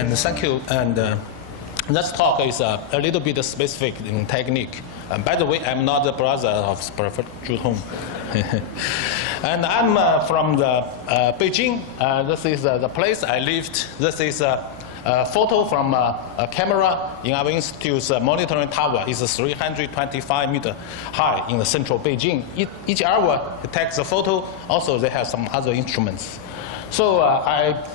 And thank you. And this talk is a little bit specific in technique. And by the way, I'm not the brother of Professor Zhu Tong. And I'm from the Beijing. This is the place I lived. This is a photo from a camera in our institute's monitoring tower. It's 325 meters high in the central Beijing. Each hour it takes a photo. Also, they have some other instruments. So I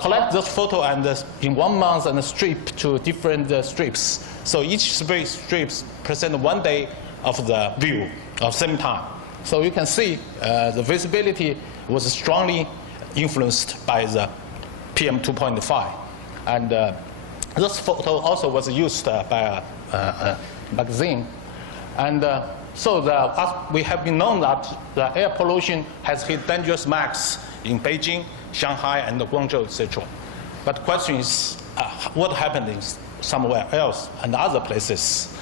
collect this photo and in 1 month and strip to different strips. So each strips present 1 day of the view at the same time. So you can see the visibility was strongly influenced by the PM 2.5. And this photo also was used by a magazine. And so we have been known that the air pollution has hit dangerous max in Beijing, Shanghai, and Guangzhou, etc. But the question is, what happened in somewhere else and other places?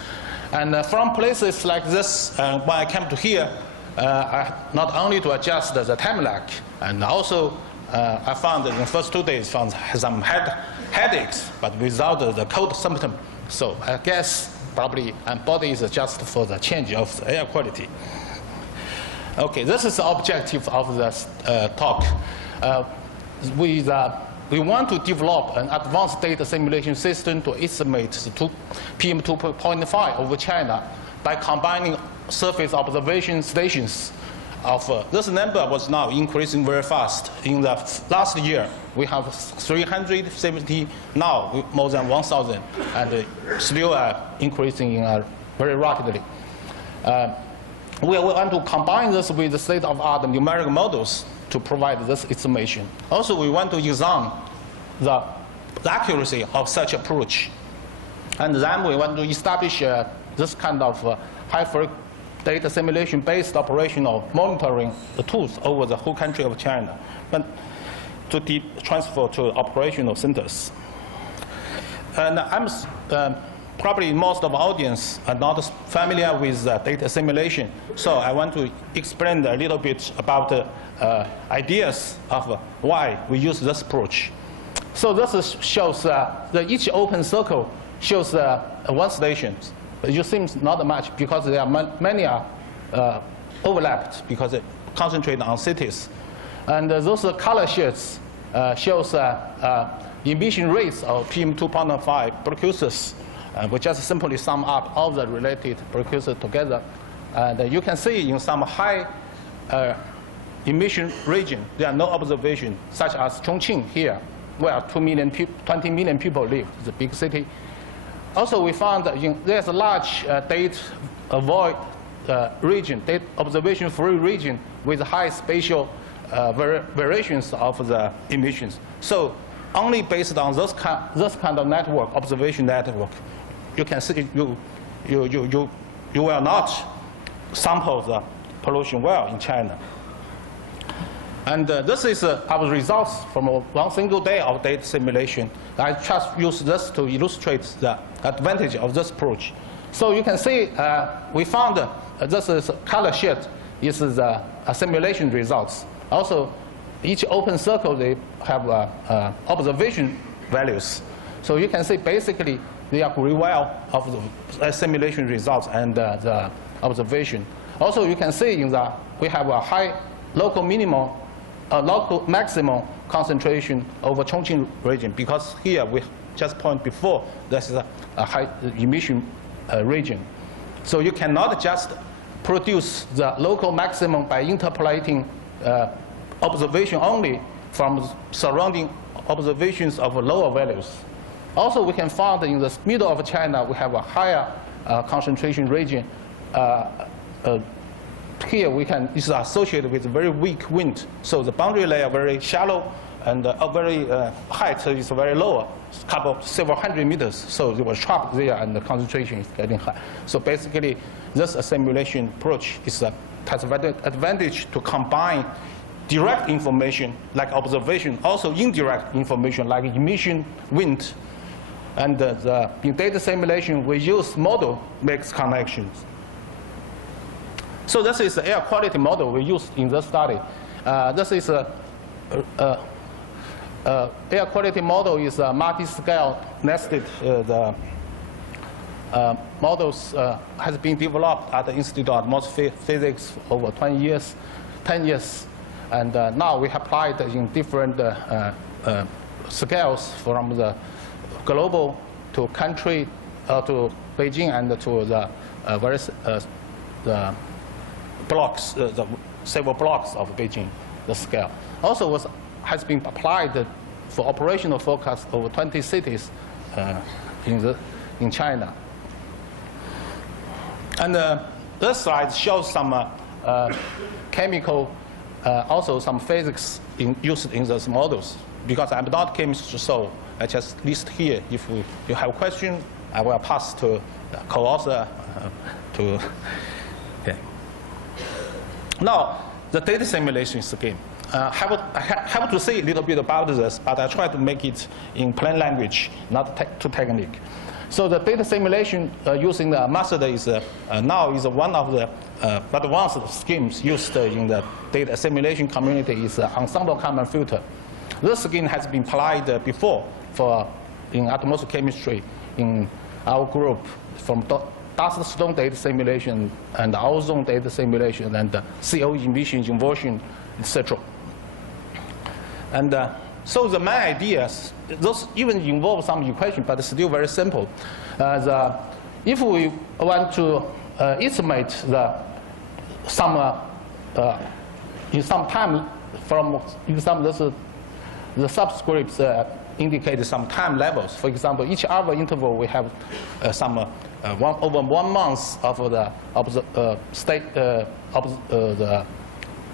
And from places like this, when I came to here, not only to adjust the time lag, and also I found that in the first 2 days found some headaches, but without the cold symptom. So I guess probably body is just for the change of the air quality. Okay, this is the objective of this talk. We want to develop an advanced data simulation system to estimate the PM 2.5 over China by combining surface observation stations. This number was now increasing very fast. In the last year, we have 370, now more than 1,000, and still increasing very rapidly. We want to combine this with the state-of-the-art numeric models to provide this estimation. Also, we want to examine the accuracy of such approach. And then we want to establish this kind of high-frequency data simulation-based operational monitoring the tools over the whole country of China, but to transfer to operational centers. And probably most of the audience are not familiar with data simulation, so I want to explain a little bit about ideas of why we use this approach. So this shows each open circle shows one station. It seems not much because there are many overlapped because it concentrates on cities. And those color shades shows emission rates of PM 2.5 precursors. We just simply sum up all the related precursors together. And you can see in some high emission region, there are no observation, such as Chongqing here, where 20 million people live. It's a big city. Also, we found that there's a large date void region, date observation-free region with high spatial variations of the emissions. So only based on this kind of network, observation network, you can see you will not sample the pollution well in China. And this is our results from one single day of data simulation. I just use this to illustrate the advantage of this approach. So you can see we found this is color sheet. This is the simulation results. Also, each open circle, they have observation values. So you can see basically they agree well of the simulation results and the observation. Also, you can see in the we have a high local minimum, local maximum concentration over Chongqing region, because here we just point before this is a high emission region. So you cannot just produce the local maximum by interpolating observation only from surrounding observations of lower values. Also, we can find in the middle of China we have a higher concentration region. Here we can, it's associated with very weak wind. So the boundary layer very shallow and very height is very low, several hundred meters. So it was trapped there and the concentration is getting high. So basically this simulation approach has advantage to combine direct information like observation, also indirect information like emission, wind. And in data simulation we use model makes connections. So this is the air quality model we used in this study. This is air quality model is a multi-scale nested. The models has been developed at the Institute of Atmospheric Physics over 10 years. And now we have applied in different scales from the global to country to Beijing and to the various the blocks, the several blocks of Beijing, the scale. Also has been applied for operational forecast over 20 cities in China. And this slide shows some chemical, also some physics used in those models. Because I'm not chemist, so I just list here. If you have a question, I will pass to the co-author okay. Now, the data simulation scheme. I have to say a little bit about this, but I try to make it in plain language, not too technical. So the data simulation using the method is now is one of the advanced schemes used in the data simulation community is ensemble Kalman filter. This scheme has been applied before in atmospheric chemistry in our group from dust storm data simulation and ozone data simulation and CO emission inversion, etc. And so the main ideas, those even involve some equation, but still very simple. If we want to estimate in some time from the subscripts indicate some time levels. For example, each hour interval we have over 1 month of the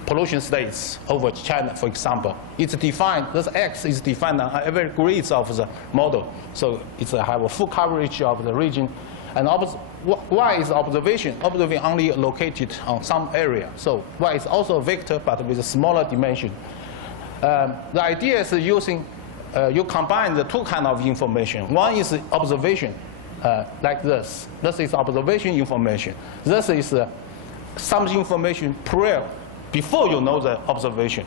pollution states over China, for example. It's defined, this X is defined on every grid of the model. So it's have a full coverage of the region. And Y is observation. Observation only located on some area. So Y is also a vector, but with a smaller dimension. The idea is using, you combine the two kinds of information. One is observation, like this. This is observation information. This is some information prior, before you know the observation.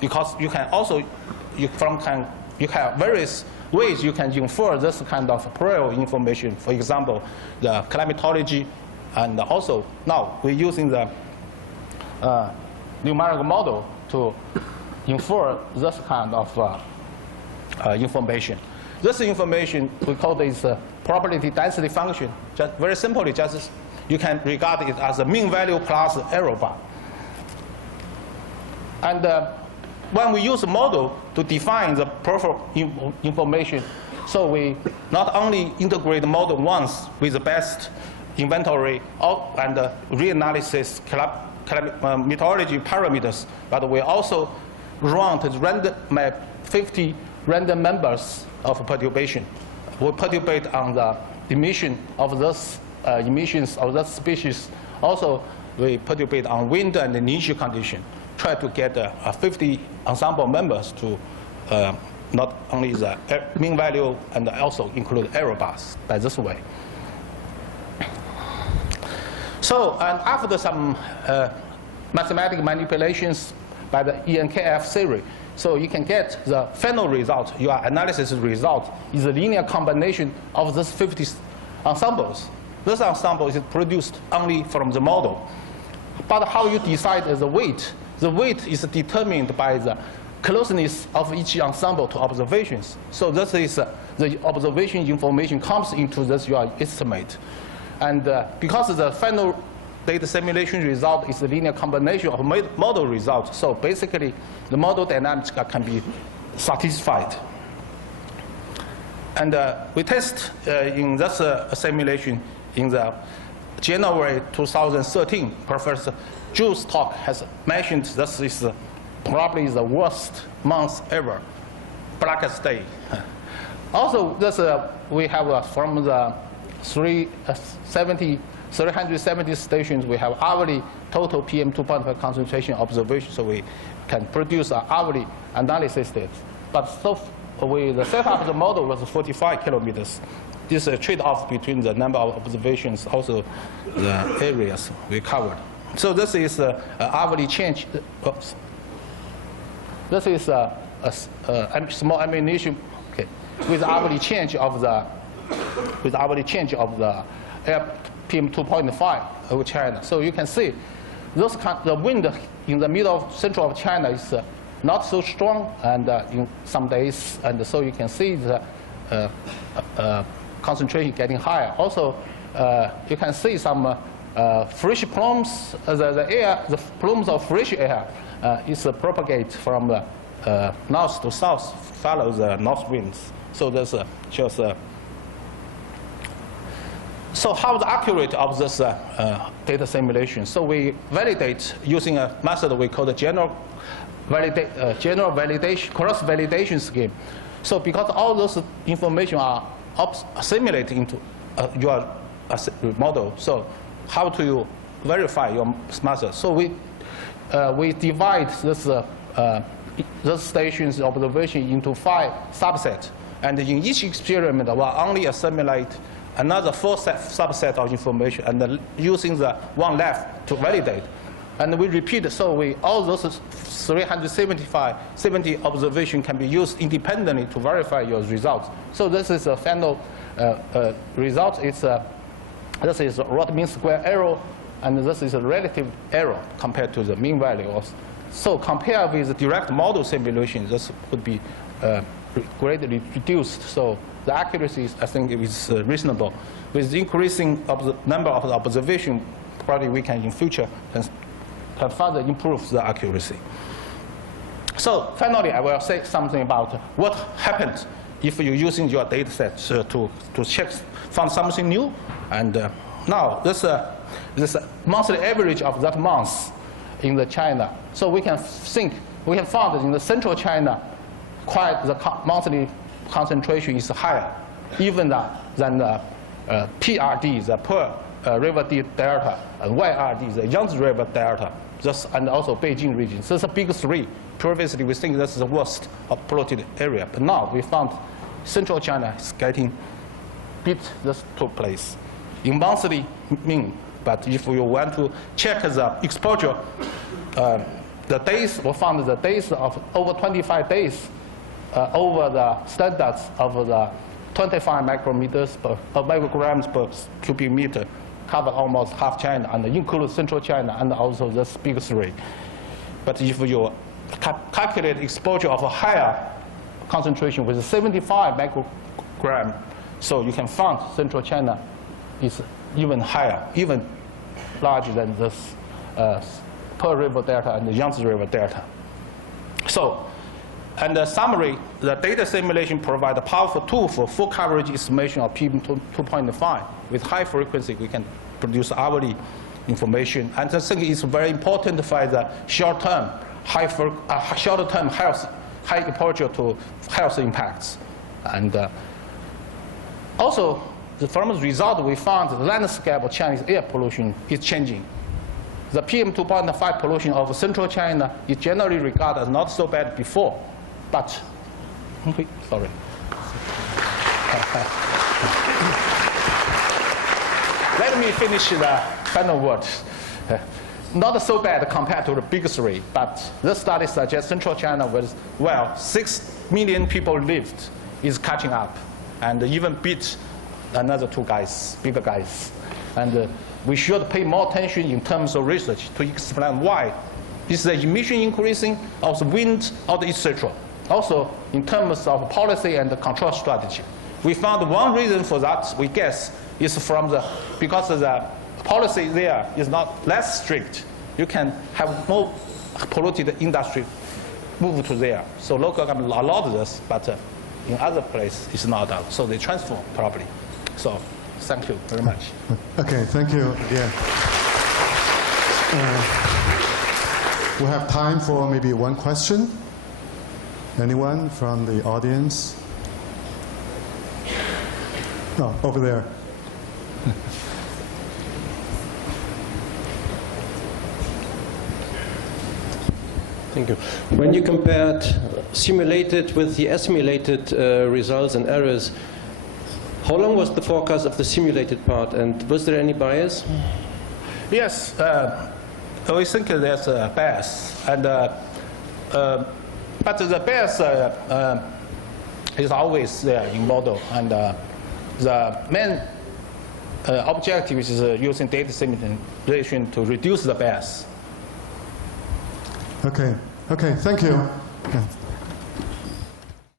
Because you can also, you have various ways you can infer this kind of prior information. For example, the climatology, and also now we're using the numerical model to infer this kind of information. This information, we call this probability density function. Just very simply, just you can regard it as a mean value plus error bar. And when we use a model to define the perfect information, so we not only integrate the model once with the best inventory and reanalysis meteorology parameters, but we also run to random map 50 random members of perturbation. We perturbate on the emission of those emissions of that species. Also, we perturbate on wind and initial condition. Try to get 50 ensemble members to not only the mean value and also include error bars by this way. So, and after some mathematical manipulations by the ENKF theory, so you can get the final result, your analysis result is a linear combination of these 50 ensembles. This ensemble is produced only from the model. But how you decide the weight? The weight is determined by the closeness of each ensemble to observations. So this is the observation information comes into this your estimate. And because the final data simulation result is a linear combination of model results, so basically the model dynamics can be satisfied. And we test in this simulation in the January 2013, Professor Zhu's talk has mentioned this is probably the worst month ever, blackest day. Also, this we have from the 370 stations, we have hourly total PM2.5 concentration observation, so we can produce an hourly analysis data. But so the setup of the model was 45 kilometers. This is a trade-off between the number of observations, also the areas we covered. So this is hourly change. This is small ammunition, okay, with hourly change of the air PM 2.5 over China. So you can see the wind in the middle of central of China is not so strong, and in some days, and so you can see the concentration getting higher. Also, you can see some fresh plumes. The plumes of fresh air is propagate from north to south, follow the north winds. So this shows. So how the accurate of this data simulation? So we validate using a method we call the general validation, cross-validation scheme. So because all those information are assimilated into your model, so how do you verify your method? So we divide those stations observation into 5 subsets, and in each experiment we'll only assimilate another 4 subset of information, and using the one left to validate. And we repeat, so all those 70 observation can be used independently to verify your results. So this is a final result. This is rod mean square error, and this is a relative error compared to the mean value. So compared with the direct model simulation, this would be greatly reduced. So the accuracy, I think, is reasonable. With the increasing of the number of the observation, probably we can in future can further improve the accuracy. So finally, I will say something about what happens if you're using your data set to check, find something new. And now this monthly average of that month in the China. So we can find that in the central China, quite the monthly concentration is higher, even than the PRD, the Pearl River Delta, and YRD, the Yangtze River Delta, and also Beijing region. So it's the big 3. Previously, we think this is the worst of polluted area, but now we found central China is getting beat this 2 place in monthly mean. But if you want to check the exposure, the days, we found the days of over 25 days over the standards of the 25 micrograms per cubic meter, cover almost half China and include central China and also the big 3. But if you calculate exposure of a higher concentration with 75 microgram, so you can find central China is even higher, even larger than this Pearl River Delta and the Yangtze River Delta. So, and the summary, the data simulation provides a powerful tool for full coverage estimation of PM 2.5. With high frequency, we can produce hourly information. And I think it's very important for the short-term, short-term high exposure to health impacts. And also, from the result, we found the landscape of Chinese air pollution is changing. The PM 2.5 pollution of central China is generally regarded as not so bad before, but, sorry. Let me finish the final word. Not so bad compared to the big 3, but this study suggests central China was, well, 6 million people lived, is catching up, and even beat another 2 guys, bigger guys. And we should pay more attention in terms of research to explain why. Is the emission increasing, of the wind, or etc. Also, in terms of policy and the control strategy. We found one reason for that, we guess, is because the policy there is not less strict. You can have more polluted industry move to there. So local government allowed this, but in other places it's not allowed. So they transform probably. So thank you very much. Okay, thank you again. We have time for maybe one question. Anyone from the audience? No, over there. Thank you. When you compared simulated with the assimilated results and errors, how long was the forecast of the simulated part, and was there any bias? Yes, we think there's a bias, and But the bias is always there in model, and the main objective is using data simulation to reduce the bias. Okay, thank you. Yeah.